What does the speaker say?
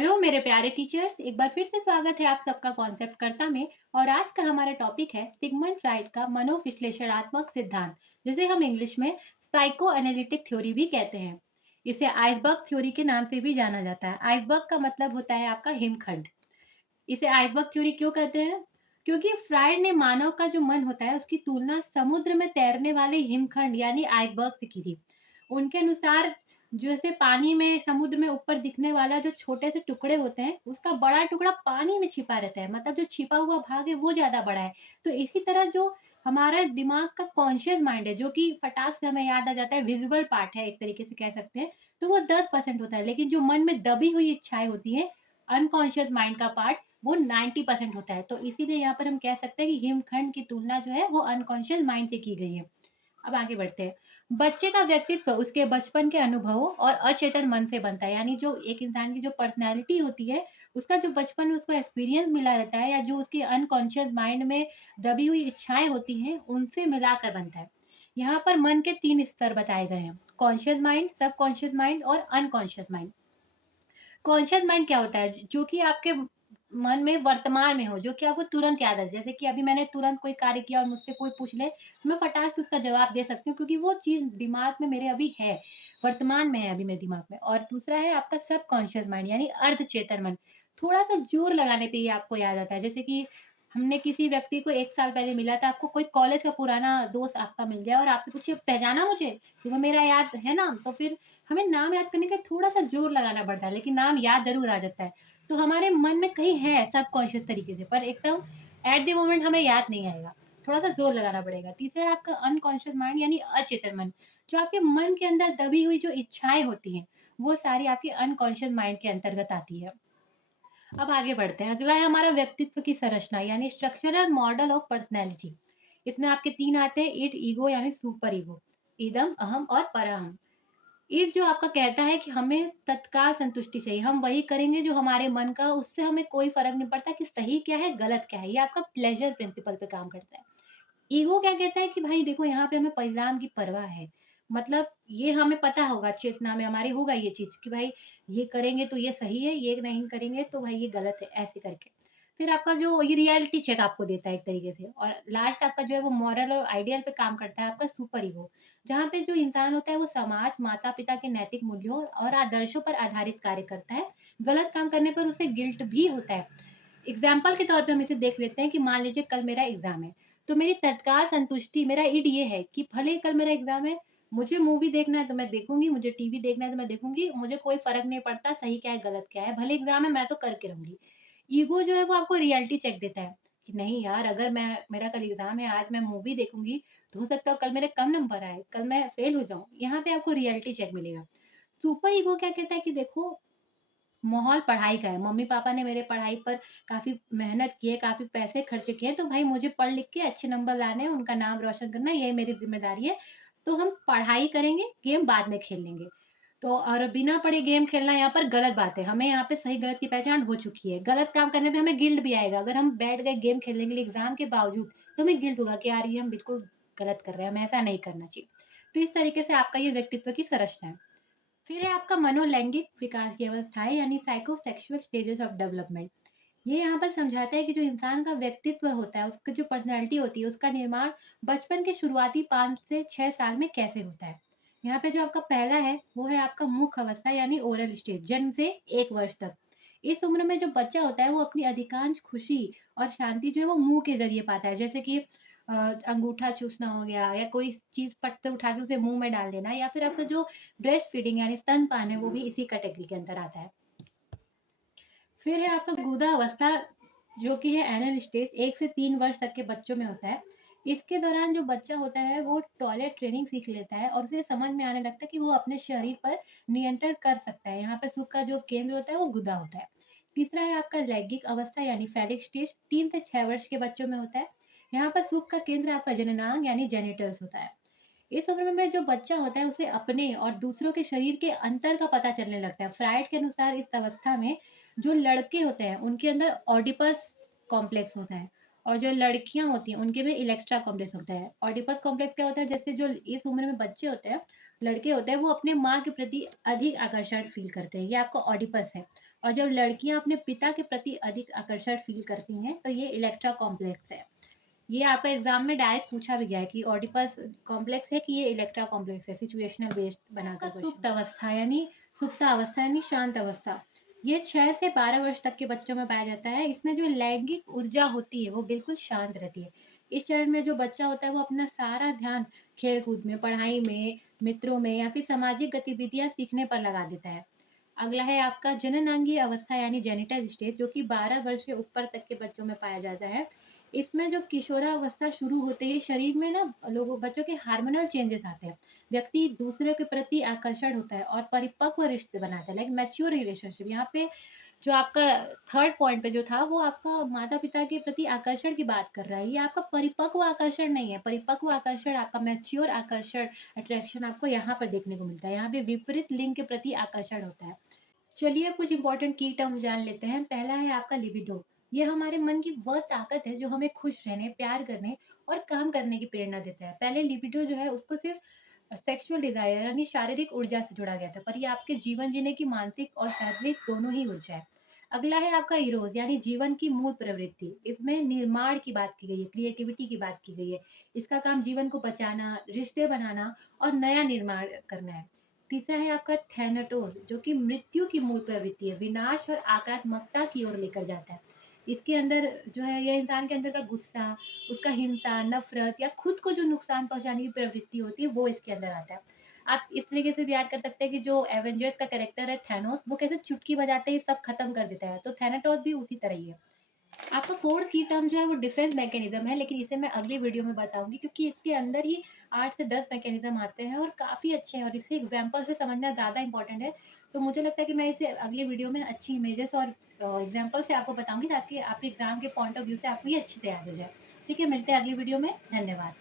Hello मेरे प्यारे teachers, एक बार फिर से स्वागत है आप सबका कॉन्सेप्ट कर्ता में। और आज का हमारा टॉपिक है सिगमंड फ्राइड का मनोविश्लेषणात्मक सिद्धांत, जिसे हम इंग्लिश में साइको एनालिटिक थ्योरी भी कहते हैं। इसे आइसबर्ग थ्योरी के नाम से भी जाना जाता है। आइसबर्ग का मतलब होता है आपका हिमखंड। इसे आइसबर्ग थ्योरी क्यों कहते हैं? क्योंकि फ्राइड ने मानव का जो मन होता है उसकी तुलना समुद्र में तैरने वाले हिमखंड यानी आइसबर्ग से की थी। उनके अनुसार जैसे पानी में समुद्र में ऊपर दिखने वाला जो छोटे से टुकड़े होते हैं उसका बड़ा टुकड़ा पानी में छिपा रहता है, मतलब जो छिपा हुआ भाग है वो ज्यादा बड़ा है। तो इसी तरह जो हमारा दिमाग का कॉन्शियस माइंड है, जो कि फटाक से हमें याद आ जाता है, विजुअल पार्ट है एक तरीके से कह सकते हैं, तो वो 10% होता है। लेकिन जो मन में दबी हुई इच्छाएं होती है, अनकॉन्शियस माइंड का पार्ट, वो 90% होता है। तो इसीलिए यहाँ पर हम कह सकते हैं कि हिमखंड की तुलना जो है वो अनकॉन्शियस माइंड से की गई है। अब आगे बढ़ते हैं। बच्चे का व्यक्तित्व उसके बचपन के अनुभवों और अचेतन मन से बनता है। यानी जो एक इंसान की जो पर्सनैलिटी होती है, उसका जो बचपन में उसको एक्सपीरियंस मिला रहता है या जो उसकी अनकॉन्शियस माइंड में दबी हुई इच्छाएं होती हैं, उनसे मिलाकर बनता है। यहाँ पर मन के 3 स्तर बताए गए हैं: कॉन्शियस माइंड, सबकॉन्शियस माइंड और अनकॉन्शियस माइंड। कॉन्शियस माइंड क्या होता है? जो कि आपके मन में वर्तमान में हो, जो कि आपको तुरंत याद आ जाए। जैसे कि अभी मैंने तुरंत कोई कार्य किया और मुझसे कोई पूछ ले, तो मैं फटाक से उसका जवाब दे सकती हूँ, क्योंकि वो चीज़ दिमाग में मेरे अभी है, वर्तमान में है अभी मेरे दिमाग में। और दूसरा है आपका सबकॉन्शियस माइंड यानी अर्धचेतन मन। थोड़ा-सा जोर लगाने पे ही आपको याद आता है। जैसे कि हमने किसी व्यक्ति को 1 साल पहले मिला था, आपको कोई कॉलेज का पुराना दोस्त आपका मिल गया और आपसे पूछे, "पहचाना मुझे? तुम्हें मेरा याद है ना?" तो फिर हमें नाम याद करने का थोड़ा-सा ज़ोर लगाना पड़ता है, लेकिन नाम याद ज़रूर आ जाता है। तो हमारे मन में कहीं है सबकॉन्शियस तरीके से, पर एकदम एट द मोमेंट हमें याद नहीं आएगा। थोड़ा-सा ज़ोर लगाना पड़ेगा। तीसरा है आपका अनकॉन्शियस माइंड यानी अचेतन मन। जो आपके मन के अंदर दबी हुई जो इच्छाएँ होती हैं, वो सारी आपके अनकॉन्शियस माइंड के अंतर्गत आती है। अब आगे बढ़ते हैं। अगला है हमारा व्यक्तित्व की संरचना यानी स्ट्रक्चरल मॉडल ऑफ पर्सनैलिटी। इसमें आपके 3 आते हैं: इड, ईगो यानी सुपर ईगो, इदम, अहम और परअहम। ईट जो आपका कहता है कि हमें तत्काल संतुष्टि चाहिए, हम वही करेंगे जो हमारे मन का, उससे हमें कोई फ़र्क नहीं पड़ता कि सही क्या है, गलत क्या है। ये आपका प्लेज़र प्रिंसिपल पे काम करता है। ईगो क्या कहता है कि भाई देखो, यहाँ पे हमें परिणाम की परवाह है। मतलब ये हमें पता होगा, चेतना में हमारी होगा ये चीज़ कि भाई ये करेंगे तो ये सही है, ये नहीं करेंगे तो भाई ये गलत है, ऐसे करके। फिर आपका जो ये रियलिटी चेक आपको देता है एक तरीके से। और लास्ट आपका जो है वो मॉरल और आइडियल पे काम करता है, आपका सुपर ईगो। जहाँ पे जो इंसान होता है वो समाज, माता-पिता के नैतिक मूल्यों और आदर्शों पर आधारित कार्य करता है। गलत काम करने पर उसे गिल्ट भी होता है। एग्ज़ाम्पल के तौर पे हम इसे देख लेते हैं कि मान लीजिए कल मेरा एग्ज़ाम है, तो मेरी तत्काल संतुष्टि, मेरा ईड ये है कि भले ही कल मेरा एग्ज़ाम है, मुझे मूवी देखना है तो मैं देखूँगी, मुझे टीवी देखना है तो मैं देखूँगी, मुझे कोई फ़र्क नहीं पड़ता सही क्या है, गलत क्या है, भले एग्ज़ाम है मैं तो करके रहूँगी। ईगो जो है वो आपको रियलिटी चेक देता है कि नहीं यार, अगर मैं, मेरा कल एग्ज़ाम है, आज मैं मूवी देखूँगी, तो हो सकता है कल मेरे कम नंबर आए, कल मैं फेल हो जाऊँ। यहाँ पे आपको रियलिटी चेक मिलेगा। सुपर ईगो क्या कहता है कि देखो, माहौल पढ़ाई का है, मम्मी-पापा ने मेरे पढ़ाई पर काफ़ी मेहनत की है, काफ़ी पैसे खर्च किए हैं, तो भाई मुझे पढ़ लिख के अच्छे नंबर लाने हैं, उनका नाम रोशन करना है, यही मेरी ज़िम्मेदारी है। तो हम पढ़ाई करेंगे, गेम बाद में खेल लेंगे। तो और बिना पढ़े गेम खेलना यहाँ पर गलत बात है। हमें यहाँ पे सही-गलत की पहचान हो चुकी है। गलत काम करने पे हमें गिल्ट भी आएगा। अगर हम बैठ गए गेम खेलने के लिए एग्ज़ाम के बावजूद, तो हमें गिल्ट होगा कि यार ये हम बिल्कुल गलत कर रहे हैं, हमें ऐसा नहीं करना चाहिए। तो इस तरीके से आपका ये व्यक्तित्व की संरचना है। फिर है आपका मनोलैंगिक विकास की अवस्थाएँ यानी साइकोसेक्सुअल स्टेजेस ऑफ डेवलपमेंट। ये यहाँ पर समझाता है कि जो इंसान का व्यक्तित्व होता है, उसकी जो पर्सनैलिटी होती है, उसका निर्माण बचपन के शुरुआती 5 से 6 साल में कैसे होता है। यहाँ पे जो आपका पहला है, वो है आपका मुख अवस्था यानी ओरल स्टेज, जन्म से 1 वर्ष तक। इस उम्र में जो बच्चा होता है, वो अपनी अधिकांश खुशी और शांति जो है वो मुँह के ज़रिए पाता है। जैसे कि अंगूठा चूसना हो गया या कोई चीज़ फट से उठा के उसे मुँह में डाल देना, या फिर आपका जो ब्रेस्ट फीडिंग यानी स्तनपान है, वो भी इसी कैटेगरी के अंदर आता है। फिर है आपका गुदा अवस्था, जो कि है एनल स्टेज, 1 से 3 वर्ष तक के बच्चों में होता है। इसके दौरान जो बच्चा होता है वो टॉयलेट ट्रेनिंग सीख लेता है और उसे समझ में आने लगता है कि वो अपने शरीर पर नियंत्रण कर सकता है। यहाँ पे सुख का जो केंद्र होता है वो गुदा होता है। तीसरा है आपका लैंगिक अवस्था यानी फैलिक स्टेज, 3 से 6 वर्ष के बच्चों में होता है। यहाँ पर सुख का केंद्र आपका जननांग यानी जेनिटल्स होता है। इस उम्र में जो बच्चा होता है उसे अपने और दूसरों के शरीर के अंतर का पता चलने लगता है। फ्राइड के अनुसार इस अवस्था में जो लड़के होते हैं उनके अंदर ऑडिपस कॉम्प्लेक्स होता है, और जो लड़कियां होती हैं उनके में इलेक्ट्रा कॉम्प्लेक्स होता है। ऑडिपस कॉम्प्लेक्स क्या होता है? जैसे जो इस उम्र में बच्चे होते हैं, लड़के होते हैं, वो अपने माँ के प्रति अधिक आकर्षण फील करते हैं, ये आपका ऑडिपस है। और जब लड़कियां अपने पिता के प्रति अधिक आकर्षण फील करती हैं तो ये इलेक्ट्रा कॉम्प्लेक्स है। ये आपका एग्जाम में डायरेक्ट पूछा भी गया है कि ऑडिपस कॉम्प्लेक्स है कि ये इलेक्ट्रा कॉम्प्लेक्स है, सिचुएशनल बेस्ड बनाकर क्वेश्चन। सुप्त अवस्था यानी शांत अवस्था, ये 6 से 12 वर्ष तक के बच्चों में पाया जाता है। इसमें जो लैंगिक ऊर्जा होती है वो बिल्कुल शांत रहती है। इस चरण में जो बच्चा होता है वो अपना सारा ध्यान खेल कूद में, पढ़ाई में, मित्रों में या फिर सामाजिक गतिविधियां सीखने पर लगा देता है। अगला है आपका जननांगीय अवस्था यानी जेनिटल स्टेज, जो कि 12 वर्ष से ऊपर तक के बच्चों में पाया जाता है। इसमें जो किशोरावस्था शुरू होते ही शरीर में ना लोगों बच्चों के हार्मोनल चेंजेस आते हैं। व्यक्ति दूसरे के प्रति आकर्षण होता है और परिपक्व रिश्ते बनाता है, लाइक मैच्योर रिलेशनशिप। यहाँ पे जो आपका थर्ड पॉइंट पे जो था वो आपका माता पिता के प्रति आकर्षण की बात कर रहा है। ये आपका परिपक्व आकर्षण नहीं है। परिपक्व आकर्षण आपका मैच्योर आकर्षण, अट्रैक्शन आपको यहाँ पर देखने को मिलता है। यहाँ पे विपरीत लिंग के प्रति आकर्षण होता है। चलिए कुछ इंपॉर्टेंट की टर्म जान लेते हैं। पहला है आपका लिबिडो। ये हमारे मन की वह ताकत है जो हमें खुश रहने, प्यार करने और काम करने की प्रेरणा देता है। पहले लिबिडो जो है उसको सिर्फ सेक्सुअल डिजायर यानी शारीरिक ऊर्जा से जोड़ा गया था, पर ये आपके जीवन जीने की मानसिक और शारीरिक दोनों ही ऊर्जा है। अगला है आपका इरोज यानी जीवन की मूल प्रवृत्ति। इसमें निर्माण की बात की गई है, क्रिएटिविटी की बात की गई है। इसका काम जीवन को बचाना, रिश्ते बनाना और नया निर्माण करना है। तीसरा है आपका थैनाटोस, जो कि मृत्यु की मूल प्रवृत्ति है, विनाश और आक्रामकता की ओर लेकर जाता है। इसके अंदर जो है ये इंसान के अंदर का गुस्सा, उसका हिंसा, नफरत या खुद को जो नुकसान पहुंचाने की प्रवृत्ति होती है वो इसके अंदर आता है। आप इस तरीके से भी याद कर सकते हैं कि जो एवेंजर्स का कैरेक्टर है थैनोस, वो कैसे चुटकी बजाते ही सब खत्म कर देता है, तो थैनाटोस भी उसी तरह ही है। आपका फोर्थ की टर्म जो है वो डिफेंस मैकेनिज्म है, लेकिन इसे मैं अगली वीडियो में बताऊंगी क्योंकि इसके अंदर ही 8 से 10 मैकेनिज्म आते हैं और काफ़ी अच्छे हैं और इसे एग्जाम्पल से समझना ज़्यादा इंपॉर्टेंट है। तो मुझे लगता है कि मैं इसे अगली वीडियो में अच्छी इमेजेस और एग्जाम्पल से आपको बताऊंगी ताकि आपके एग्जाम के पॉइंट ऑफ व्यू से आपको ये अच्छी तैयार हो जाए। ठीक है, मिलते हैं अगली वीडियो में। धन्यवाद।